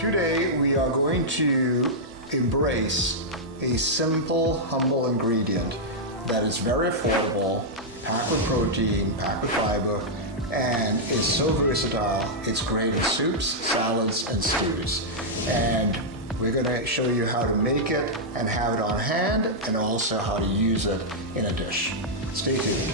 Today we are going to embrace a simple, humble ingredient that is very affordable, packed with protein, packed with fiber, and is so versatile. It's great in soups, salads, and stews. And we're going to show you how to make it and have it on hand, and also how to use it in a dish. Stay tuned.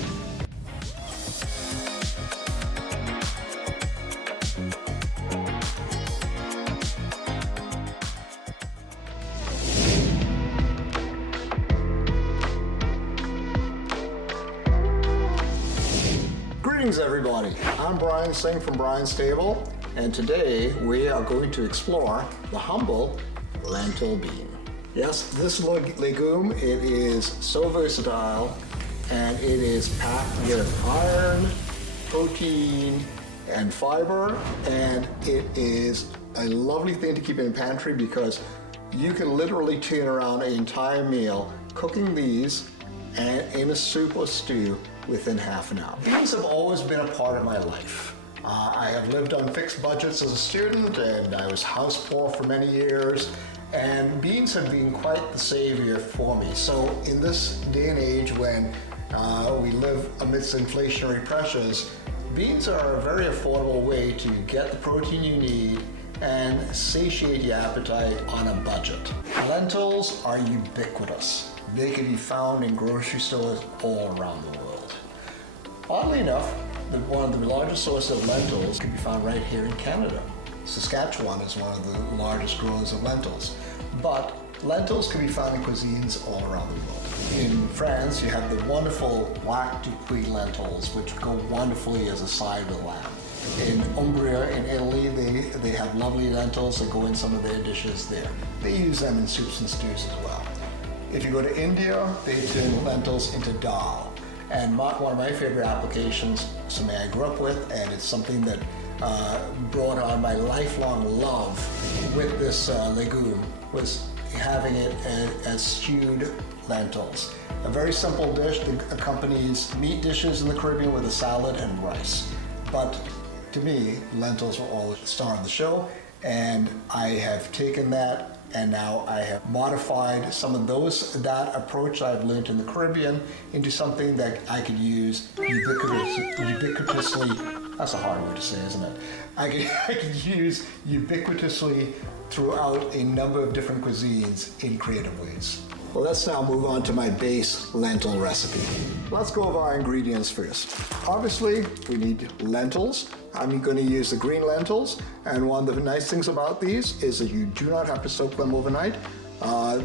Greetings everybody, I'm Brian Singh from Brian's Table, and today we are going to explore the humble lentil bean. Yes, this legume, it is so versatile, and it is packed with iron, protein, and fiber, and it is a lovely thing to keep in the pantry because you can literally turn around an entire meal cooking these and in a soup or stew within half an hour. Beans have always been a part of my life. I have lived on fixed budgets as a student, and I was house poor for many years, and beans have been quite the savior for me. So in this day and age when we live amidst inflationary pressures, beans are a very affordable way to get the protein you need and satiate your appetite on a budget. Lentils are ubiquitous. They can be found in grocery stores all around the world. Oddly enough, one of the largest sources of lentils can be found right here in Canada. Saskatchewan is one of the largest growers of lentils. But lentils can be found in cuisines all around the world. In France, you have the wonderful black dupuis lentils, which go wonderfully as a side with lamb. In Umbria, in Italy, they have lovely lentils that go in some of their dishes there. They use them in soups and stews as well. If you go to India, they turn lentils into dal. And one of my favorite applications, something I grew up with, and it's something that brought on my lifelong love with this legume, was having it as stewed lentils. A very simple dish that accompanies meat dishes in the Caribbean with a salad and rice. But to me, lentils were always the star of the show, and I have taken that and now I have modified some of that approach I've learned in the Caribbean into something that I could use ubiquitously. That's a hard word to say, isn't it? I could use ubiquitously throughout a number of different cuisines in creative ways. Well, let's now move on to my base lentil recipe. Let's go over our ingredients first. Obviously, we need lentils. I'm going to use the green lentils, and one of the nice things about these is that you do not have to soak them overnight.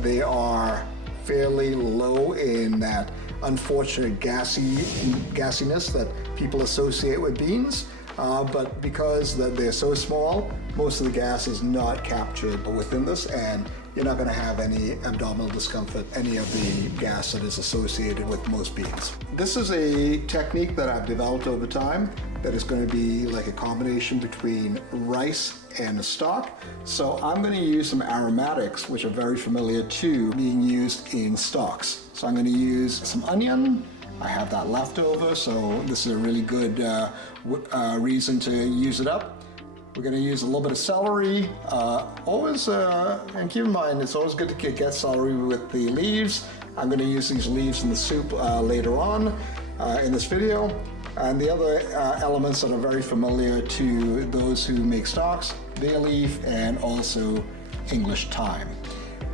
They are fairly low in that unfortunate gassiness that people associate with beans, but because they're so small, most of the gas is not captured within this, and you're not going to have any abdominal discomfort, any of the gas that is associated with most beans. This is a technique that I've developed over time that is going to be like a combination between rice and a stock. So I'm going to use some aromatics, which are very familiar to being used in stocks. So I'm going to use some onion. I have that left over, so this is a really good reason to use it up. We're going to use a little bit of celery. And keep in mind, it's always good to get celery with the leaves. I'm going to use these leaves in the soup later on in this video. And the other elements that are very familiar to those who make stocks, bay leaf and also English thyme.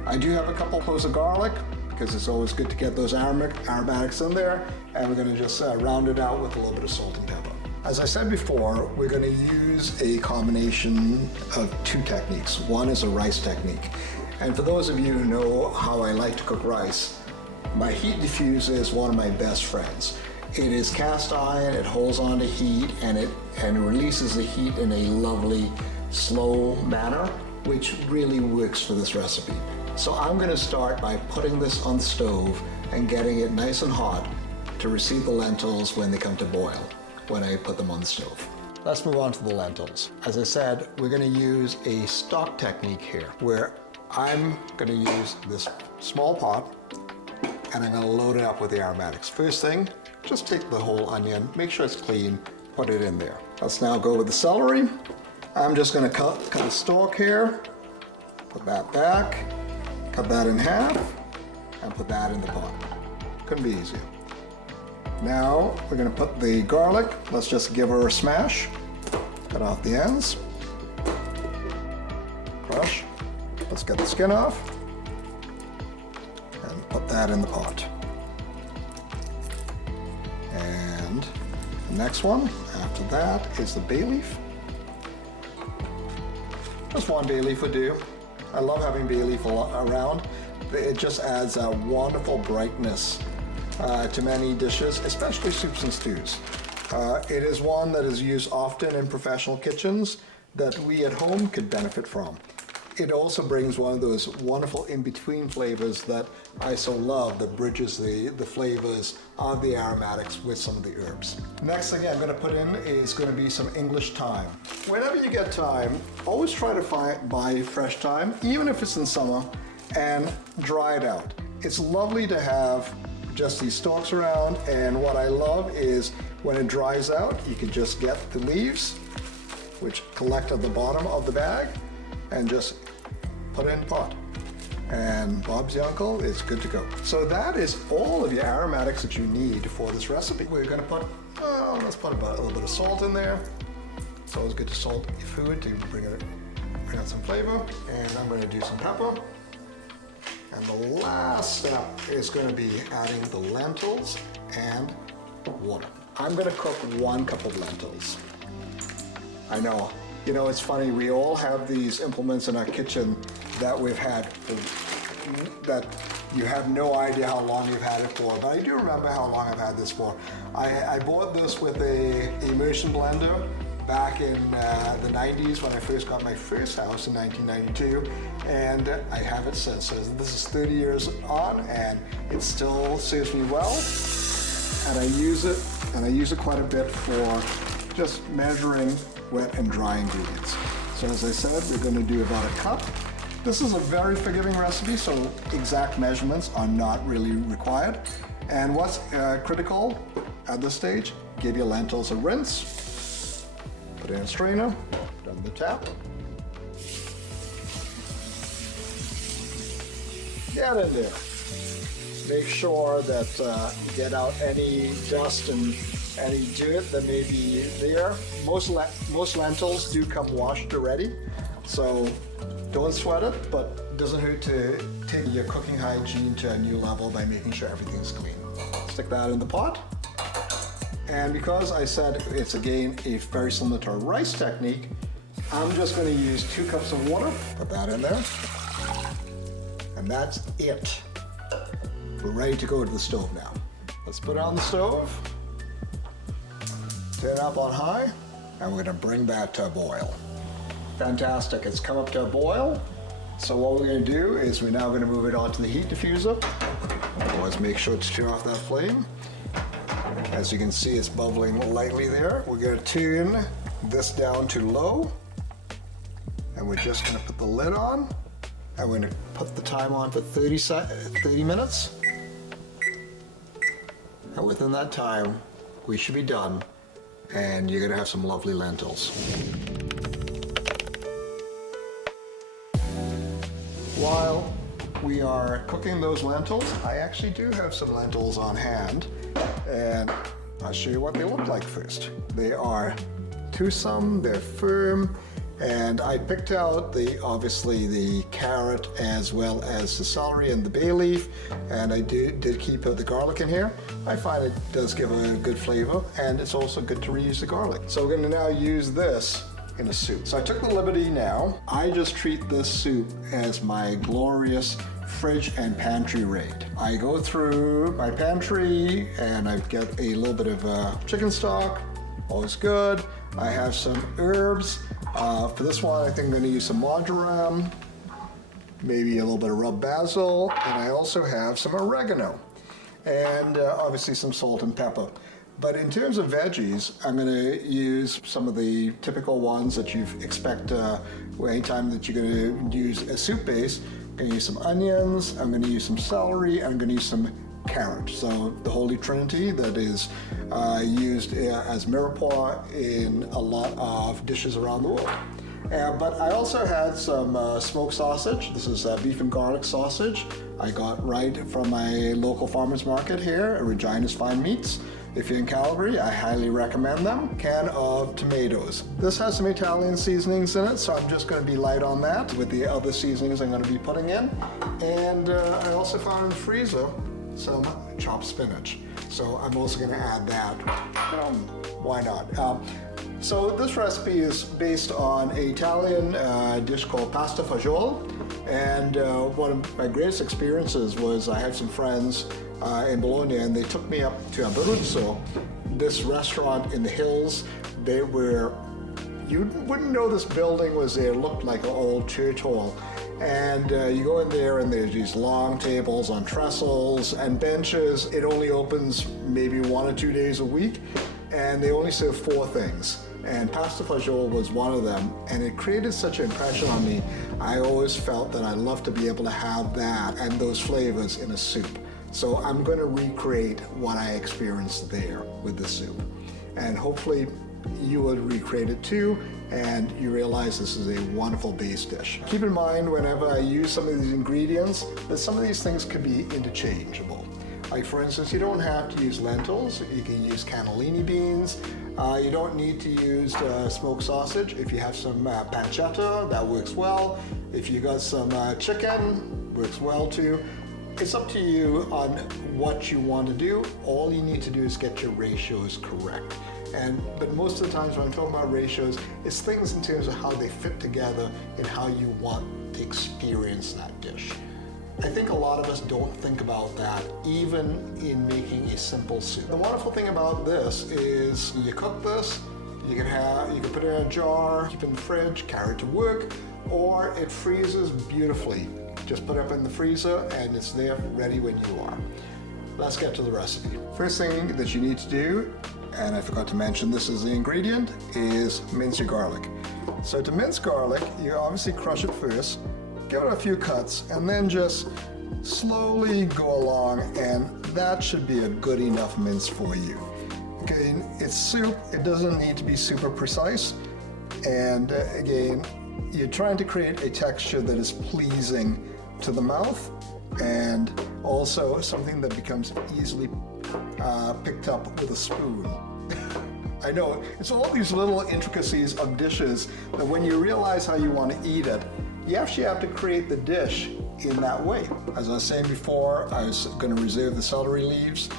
I do have a couple cloves of garlic because it's always good to get those aromatics in there. And we're going to just round it out with a little bit of salt and pepper. As I said before, we're going to use a combination of two techniques. One is a rice technique. And for those of you who know how I like to cook rice, my heat diffuser is one of my best friends. It is cast iron, it holds on to heat, and it releases the heat in a lovely, slow manner, which really works for this recipe. So I'm going to start by putting this on the stove and getting it nice and hot to receive the lentils when they come to boil, when I put them on the stove. Let's move on to the lentils. As I said, we're going to use a stock technique here, where I'm going to use this small pot, and I'm going to load it up with the aromatics. First thing, just take the whole onion, make sure it's clean, put it in there. Let's now go with the celery. I'm just going to cut a stalk here Put that back, cut that in half, and put that in the pot. Couldn't be easier. Now we're gonna put the garlic. Let's just give her a smash. Cut off the ends. Crush. Let's get the skin off. And put that in the pot. And the next one after that is the bay leaf. Just one bay leaf would do. I love having bay leaf around. It just adds a wonderful brightness to many dishes, especially soups and stews. It is one that is used often in professional kitchens that we at home could benefit from. It also brings one of those wonderful in-between flavors that I so love, that bridges the flavors of the aromatics with some of the herbs. Next thing I'm going to put in is going to be some English thyme. Whenever you get thyme, always try to buy fresh thyme, even if it's in summer, and dry it out. It's lovely to have just these stalks around, and what I love is when it dries out, you can just get the leaves, which collect at the bottom of the bag, and just put it in the pot. And Bob's your uncle is good to go. So that is all of your aromatics that you need for this recipe. We're gonna put, let's put about a little bit of salt in there. It's always good to salt your food to bring out some flavor. And I'm gonna do some pepper. And the last step is gonna be adding the lentils and water. I'm gonna cook 1 cup of lentils. I know. You know, it's funny, we all have these implements in our kitchen that we've had that you have no idea how long you've had it for, but I do remember how long I've had this for. I bought this with a immersion blender back in the 90s when I first got my first house in 1992, and I have it since. So this is 30 years on, and it still serves me well, and I use it quite a bit for just measuring wet and dry ingredients. So as I said, we're going to do about a cup. This is a very forgiving recipe, so exact measurements are not really required. And what's critical at this stage, give your lentils a rinse, put it in a strainer, put it on the tap. Get in there. Make sure that you get out any dust and any dirt that may be there. Most lentils do come washed already, so don't sweat it, but it doesn't hurt to take your cooking hygiene to a new level by making sure everything's clean. Stick that in the pot. And because I said it's again a very similar to a rice technique, I'm just going to use 2 cups of water, put that in there, and that's it. We're ready to go to the stove now. Let's put it on the stove. Turn it up on high, and we're gonna bring that to a boil. Fantastic, it's come up to a boil. So what we're gonna do is we're now gonna move it onto the heat diffuser. Always make sure to turn off that flame. As you can see, it's bubbling lightly there. We're gonna turn this down to low, and we're just gonna put the lid on, and we're gonna put the time on for 30 minutes. And within that time, we should be done. And you're gonna have some lovely lentils. While we are cooking those lentils, I actually do have some lentils on hand, and I'll show you what they look like first. They are toothsome, they're firm, and I picked out obviously the carrot as well as the celery and the bay leaf, and I did keep the garlic in here. I find it does give a good flavor, and it's also good to reuse the garlic. So we're going to now use this in a soup. So I took the liberty now. I just treat this soup as my glorious fridge and pantry raid. I go through my pantry and I get a little bit of chicken stock, always good. I have some herbs. For this one, I think I'm going to use some marjoram, maybe a little bit of rubbed basil, and I also have some oregano, and obviously some salt and pepper. But in terms of veggies, I'm going to use some of the typical ones that you expect anytime that you're going to use a soup base. I'm going to use some onions, I'm going to use some celery, and I'm going to use some carrot. So the Holy Trinity that is used as mirepoix in a lot of dishes around the world. But I also had some smoked sausage. This is beef and garlic sausage. I got right from my local farmer's market here at Regina's Fine Meats. If you're in Calgary, I highly recommend them. Can of tomatoes. This has some Italian seasonings in it, so I'm just going to be light on that with the other seasonings I'm going to be putting in. And I also found in the freezer some chopped spinach. So I'm also going to add that. Why not? So this recipe is based on an Italian dish called pasta fagioli. And one of my greatest experiences was I had some friends in Bologna, and they took me up to Abruzzo, this restaurant in the hills. They were, you wouldn't know this building was there, it looked like an old church hall. And you go in there and there's these long tables on trestles and benches. It only opens maybe 1 or 2 days a week, and they only serve 4 things. And pasta fagioli was one of them, and it created such an impression on me. I always felt that I'd love to be able to have that and those flavors in a soup. So I'm going to recreate what I experienced there with the soup. And hopefully you would recreate it too, and you realize this is a wonderful base dish. Keep in mind whenever I use some of these ingredients that some of these things could be interchangeable. Like for instance, you don't have to use lentils, you can use cannellini beans. You don't need to use smoked sausage. If you have some pancetta, that works well. If you got some chicken, works well too. It's up to you on what you want to do. All you need to do is get your ratios correct. But most of the times when I'm talking about ratios, it's things in terms of how they fit together and how you want to experience that dish. I think a lot of us don't think about that even in making a simple soup. The wonderful thing about this is you cook this, you can put it in a jar, keep it in the fridge, carry it to work, or it freezes beautifully. Just put it up in the freezer and it's there ready when you are. Let's get to the recipe. First thing that you need to do, and I forgot to mention this is the ingredient, is mince your garlic. So to mince garlic, you obviously crush it first, give it a few cuts, and then just slowly go along, and that should be a good enough mince for you. Okay, it's soup, it doesn't need to be super precise, and again, you're trying to create a texture that is pleasing to the mouth, and also something that becomes easily picked up with a spoon. I know, it's all these little intricacies of dishes that when you realize how you want to eat it, you actually have to create the dish in that way. As I was saying before, I was going to reserve the celery leaves.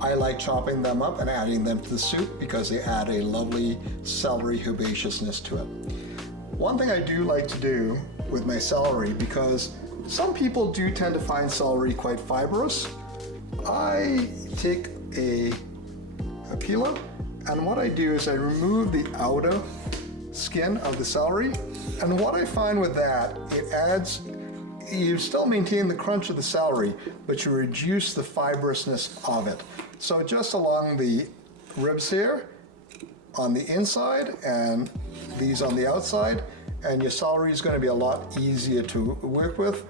I like chopping them up and adding them to the soup because they add a lovely celery herbaceousness to it. One thing I do like to do with my celery, because some people do tend to find celery quite fibrous, I take a peeler, and what I do is I remove the outer skin of the celery, and what I find with that, it adds, you still maintain the crunch of the celery, but you reduce the fibrousness of it. So just along the ribs here, on the inside, and these on the outside, and your celery is going to be a lot easier to work with,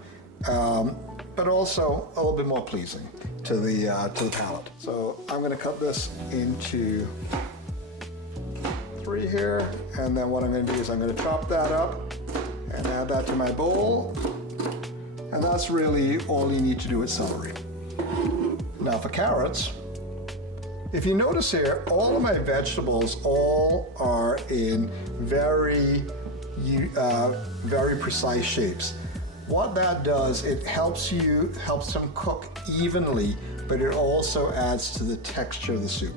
but also a little bit more pleasing to the palate. So I'm going to cut this into 3 here, and then what I'm going to do is I'm going to chop that up and add that to my bowl, and that's really all you need to do with celery. Now for carrots, if you notice here, all of my vegetables all are in very precise shapes. What that does, it helps them cook evenly, but it also adds to the texture of the soup.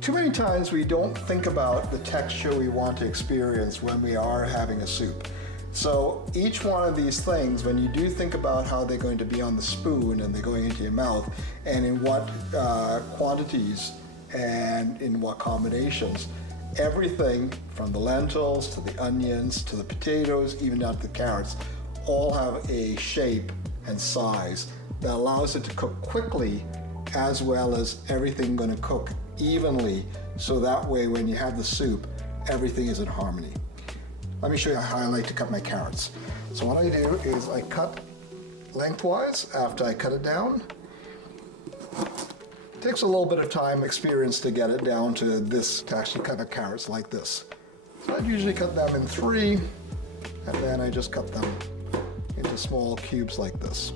Too many times we don't think about the texture we want to experience when we are having a soup. So each one of these things, when you do think about how they're going to be on the spoon and they're going into your mouth, and in what quantities and in what combinations, everything from the lentils to the onions to the potatoes, even down to the carrots, all have a shape and size that allows it to cook quickly, as well as everything going to cook evenly, so that way when you have the soup, everything is in harmony. Let me show you how I like to cut my carrots. So what I do is I cut lengthwise after I cut it down. It takes a little bit of time, experience to get it down to this, to actually cut the carrots like this. So I'd usually cut them in 3, and then I just cut them into small cubes like this.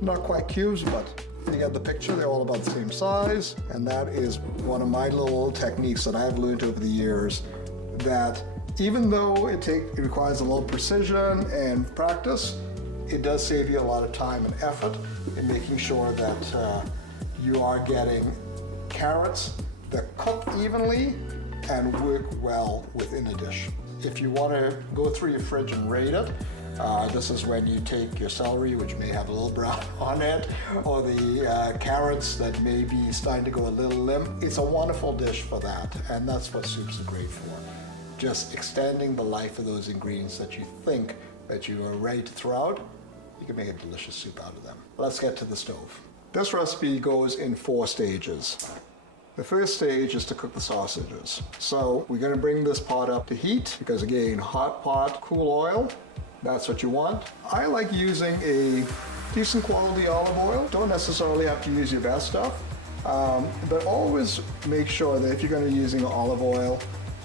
Not quite cubes, but you get the picture. They're all about the same size, and that is one of my little techniques that I've learned over the years, that even though it requires a little precision and practice, it does save you a lot of time and effort in making sure that you are getting carrots that cook evenly and work well within a dish. If you want to go through your fridge and rate it, this is when you take your celery, which may have a little brown on it, or the carrots that may be starting to go a little limp. It's a wonderful dish for that, and that's what soups are great for. Just extending the life of those ingredients that you think that you are ready to throw out, you can make a delicious soup out of them. Let's get to the stove. This recipe goes in 4 stages. The first stage is to cook the sausages. So we're going to bring this pot up to heat, because again, hot pot, cool oil, that's what you want. I like using a decent quality olive oil. Don't necessarily have to use your best stuff, but always make sure that if you're going to be using olive oil,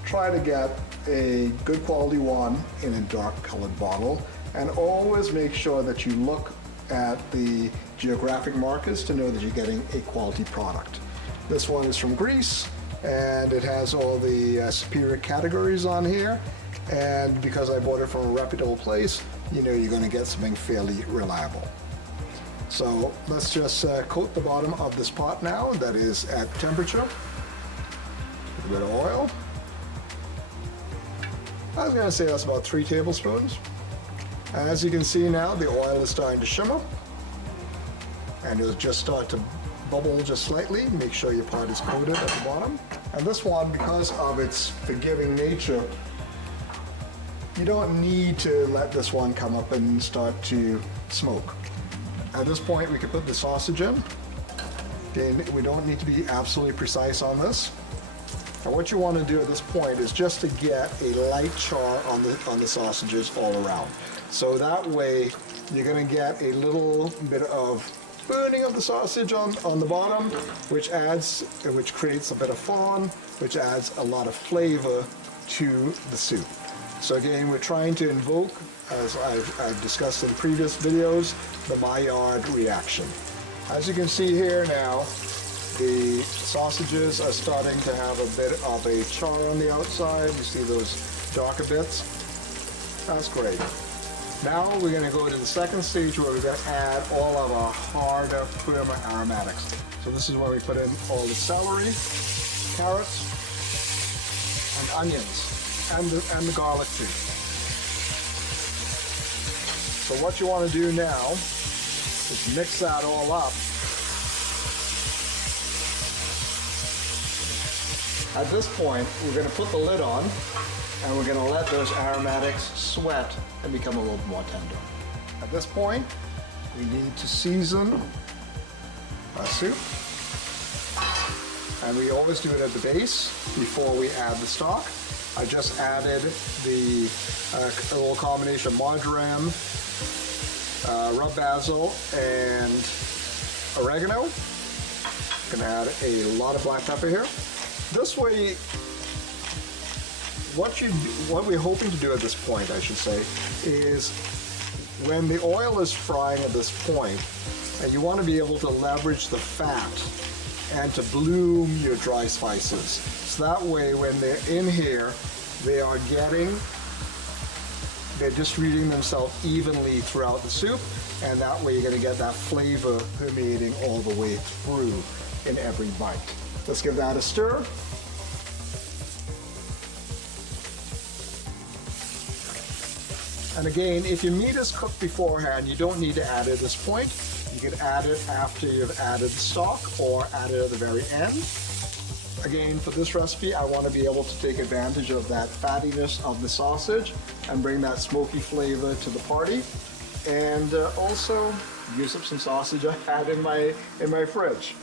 try to get a good quality one in a dark colored bottle, and always make sure that you look at the geographic markers to know that you're getting a quality product. This one is from Greece, and it has all the superior categories on here, and because I bought it from a reputable place, you know you're going to get something fairly reliable. So let's just coat the bottom of this pot now that is at temperature with a bit of oil. I was going to say that's about 3 tablespoons. As you can see now, the oil is starting to shimmer, and it'll just start to bubble just slightly. Make sure your pot is coated at the bottom. And this one, because of its forgiving nature, you don't need to let this one come up and start to smoke. At this point, we can put the sausage in. Again, we don't need to be absolutely precise on this. And what you want to do at this point is just to get a light char on the sausages all around. So that way, you're going to get a little bit of burning of the sausage on the bottom, which creates a bit of fond, which adds a lot of flavor to the soup. So again, we're trying to invoke, as I've discussed in previous videos, the Maillard reaction. As you can see here now, the sausages are starting to have a bit of a char on the outside. You see those darker bits? That's great. Now we're going to go to the second stage where we're going to add all of our harder, firmer aromatics. So this is where we put in all the celery, carrots, and onions, and the garlic too. So what you want to do now is mix that all up. At this point, we're going to put the lid on, and we're going to let those aromatics sweat and become a little more tender. At this point, we need to season our soup, and we always do it at the base before we add the stock. I just added a little combination of marjoram, rub basil, and oregano. Gonna add a lot of black pepper here. This way, what we're hoping to do at this point, I should say, is when the oil is frying at this point, and you want to be able to leverage the fat and to bloom your dry spices. So that way, when they're in here, they're distributing themselves evenly throughout the soup, and that way you're going to get that flavor permeating all the way through in every bite. Let's give that a stir. And again, if your meat is cooked beforehand, you don't need to add it at this point. You can add it after you've added the stock or add it at the very end. Again, for this recipe, I want to be able to take advantage of that fattiness of the sausage and bring that smoky flavor to the party. And also use up some sausage I had in my fridge.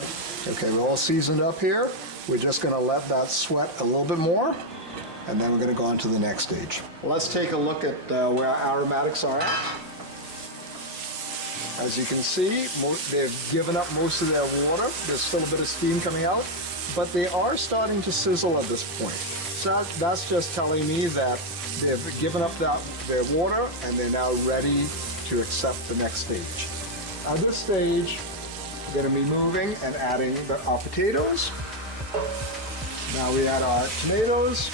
Okay, we're all seasoned up here. We're just going to let that sweat a little bit more, and then we're going to go on to the next stage. Let's take a look at where our aromatics are at. As you can see, they've given up most of their water. There's still a bit of steam coming out, but they are starting to sizzle at this point. So that's just telling me that They've given up their water and they're now ready to accept the next stage. At this stage, we're going to be moving and adding our potatoes. Now we add our tomatoes.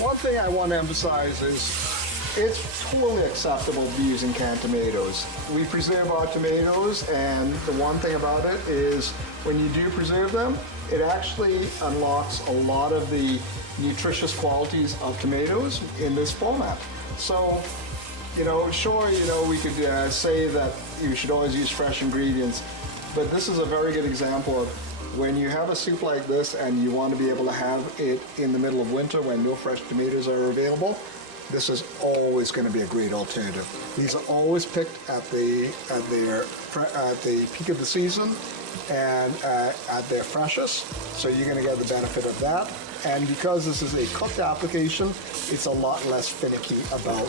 One thing I want to emphasize is it's totally acceptable to be using canned tomatoes. We preserve our tomatoes, and the one thing about it is when you do preserve them, it actually unlocks a lot of the nutritious qualities of tomatoes in this format. So, sure, we could say that you should always use fresh ingredients, but this is a very good example of when you have a soup like this and you want to be able to have it in the middle of winter when no fresh tomatoes are available, this is always going to be a great alternative. These are always picked at the peak of the season and at their freshest, so you're going to get the benefit of that. And because this is a cooked application, it's a lot less finicky about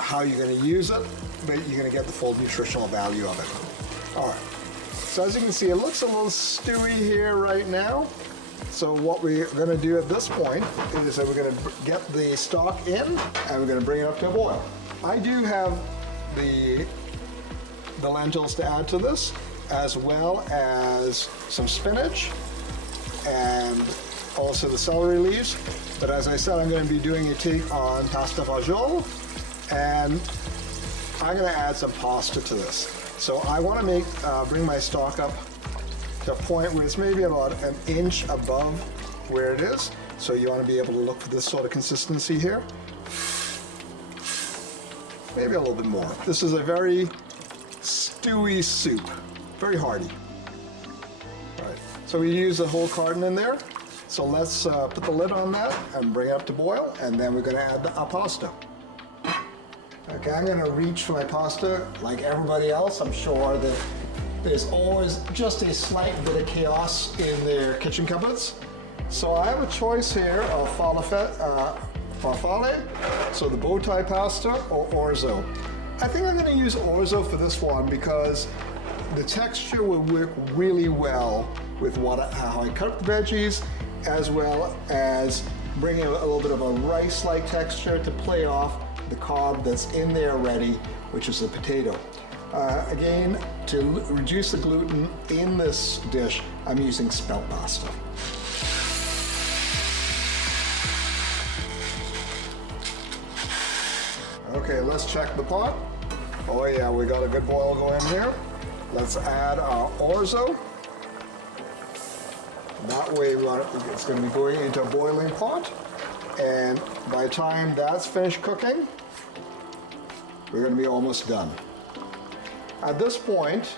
how you're going to use it, but you're going to get the full nutritional value of it. All right. So as you can see, it looks a little stewy here right now. So what we're going to do at this point is that we're going to get the stock in and we're going to bring it up to a boil. I do have the lentils to add to this, as well as some spinach and also the celery leaves. But as I said, I'm going to be doing a take on pasta fagioli, and I'm going to add some pasta to this. So I want to bring my stock up to a point where it's maybe about an inch above where it is. So you want to be able to look for this sort of consistency here. Maybe a little bit more. This is a very stewy soup, very hearty. All right. So we use the whole carton in there. So let's put the lid on that and bring it up to boil, and then we're going to add our pasta. Okay, I'm going to reach for my pasta like everybody else. I'm sure that there's always just a slight bit of chaos in their kitchen cupboards. So I have a choice here of farfalle, so the bow tie pasta, or orzo. I think I'm going to use orzo for this one because the texture will work really well with how I cut the veggies, as well as bringing a little bit of a rice-like texture to play off the carb that's in there already, which is the potato. Again, to reduce the gluten in this dish, I'm using spelt pasta. Okay, let's check the pot. Oh yeah, we got a good boil going here. Let's add our orzo. That way it's going to be going into a boiling pot, and by the time that's finished cooking, we're going to be almost done. At this point,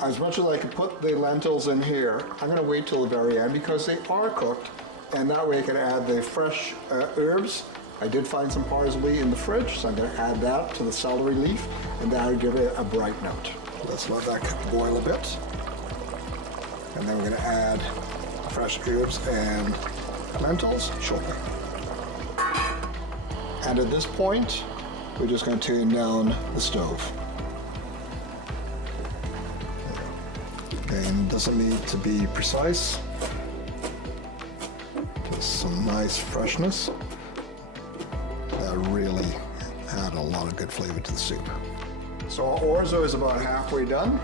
as much as I can put the lentils in here, I'm going to wait till the very end because they are cooked, and that way I can add the fresh herbs. I did find some parsley in the fridge, so I'm going to add that to the celery leaf, and that'll give it a bright note. Let's let that boil a bit. And then we're going to add fresh herbs and lentils shortly. And at this point, we're just going to turn down the stove. And it doesn't need to be precise. Just some nice freshness that really add a lot of good flavor to the soup. So our orzo is about halfway done.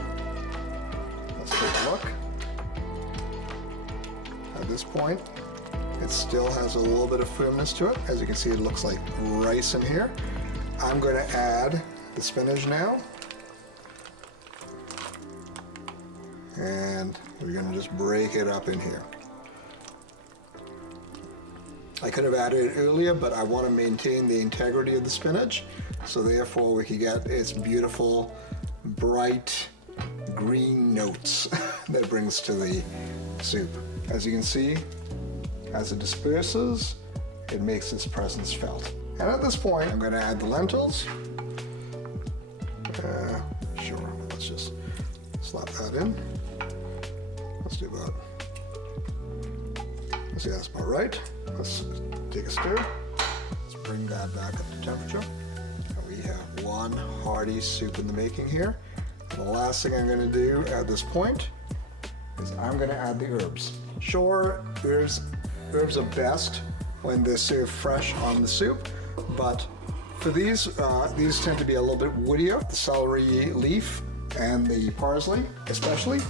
Let's take a look. At this point, it still has a little bit of firmness to it. As you can see, it looks like rice in here. I'm going to add the spinach now. And we're going to just break it up in here. I could have added it earlier, but I want to maintain the integrity of the spinach. So therefore, we can get its beautiful, bright green notes that it brings to the soup. As you can see, as it disperses, it makes its presence felt. And at this point, I'm going to add the lentils. Sure, let's just slap that in. Let's do about, let's see, that's about right. Let's take a stir. Let's bring that back up to temperature. And we have one hearty soup in the making here. And the last thing I'm going to do at this point is I'm gonna add the herbs. Sure, herbs are best when they're served fresh on the soup, but for these tend to be a little bit woodier, the celery leaf and the parsley especially.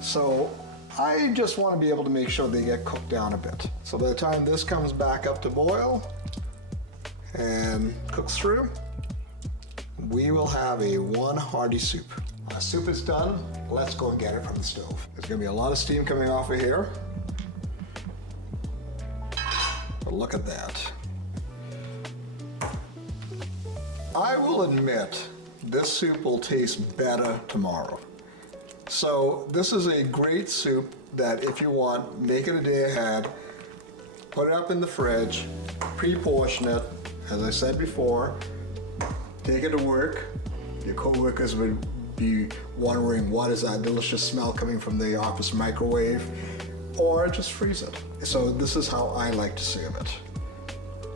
So I just want to be able to make sure they get cooked down a bit. So by the time this comes back up to boil and cooks through, we will have a one hearty soup. Our soup is done. Let's go and get it from the stove. There's going to be a lot of steam coming off of here. But look at that. I will admit this soup will taste better tomorrow. So this is a great soup that if you want, make it a day ahead, put it up in the fridge, pre-portion it, as I said before, take it to work. Your co-workers would be wondering what is that delicious smell coming from the office microwave, or just freeze it. So this is how I like to serve it.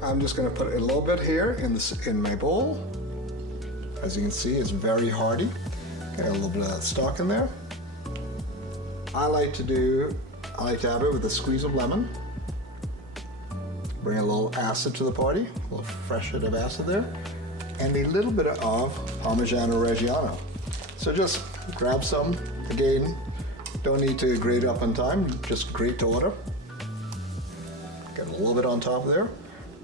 I'm just gonna put a little bit here in my bowl. As you can see, it's very hearty. Got a little bit of that stock in there. I like to have it with a squeeze of lemon. Bring a little acid to the party, a little fresh hit of acid there, and a little bit of Parmigiano Reggiano. So just grab some. Again, don't need to grate up on time, just grate to order. Get a little bit on top there.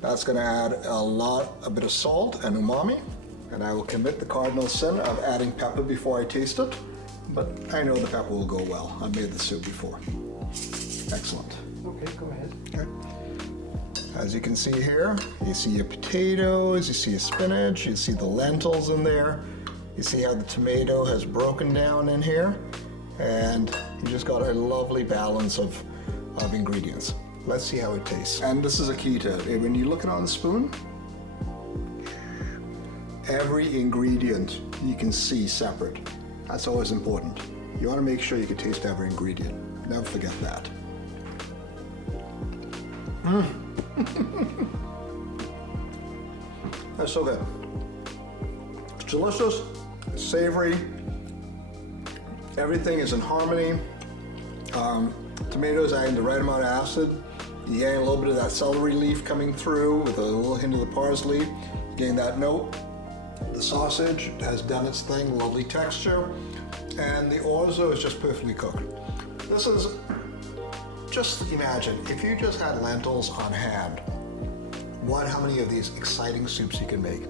That's gonna add a bit of salt and umami. And I will commit the cardinal sin of adding pepper before I taste it, but I know the pepper will go well. I've made the soup before. Excellent. Okay, go ahead. Okay. As you can see here, you see your potatoes, you see your spinach, you see the lentils in there, you see how the tomato has broken down in here, and you just got a lovely balance of ingredients. Let's see how it tastes. And this is a key to it. When you look at it on the spoon, every ingredient you can see separate. That's always important. You want to make sure you can taste every ingredient. Never forget that. That's so good. It's delicious, it's savory, everything is in harmony. Tomatoes adding the right amount of acid. You're getting a little bit of that celery leaf coming through with a little hint of the parsley. Getting that note. The sausage has done its thing, lovely texture, and the orzo is just perfectly cooked. This is, just imagine, if you just had lentils on hand, how many of these exciting soups you can make.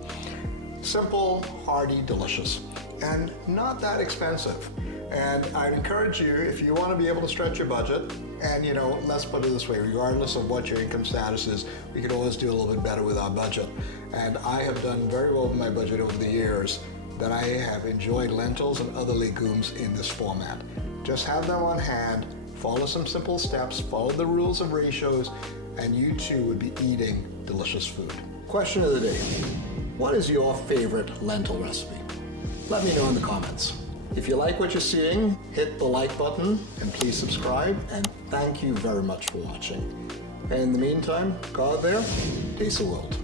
Simple, hearty, delicious, and not that expensive. And I'd encourage you, if you want to be able to stretch your budget, and let's put it this way, regardless of what your income status is, we could always do a little bit better with our budget. And I have done very well with my budget over the years, that I have enjoyed lentils and other legumes in this format. Just have them on hand, follow some simple steps, follow the rules of ratios, and you too would be eating delicious food. Question of the day: what is your favorite lentil recipe? Let me know in the comments. If you like what you're seeing, hit the like button and please subscribe, and thank you very much for watching. And in the meantime, go out there, taste the world.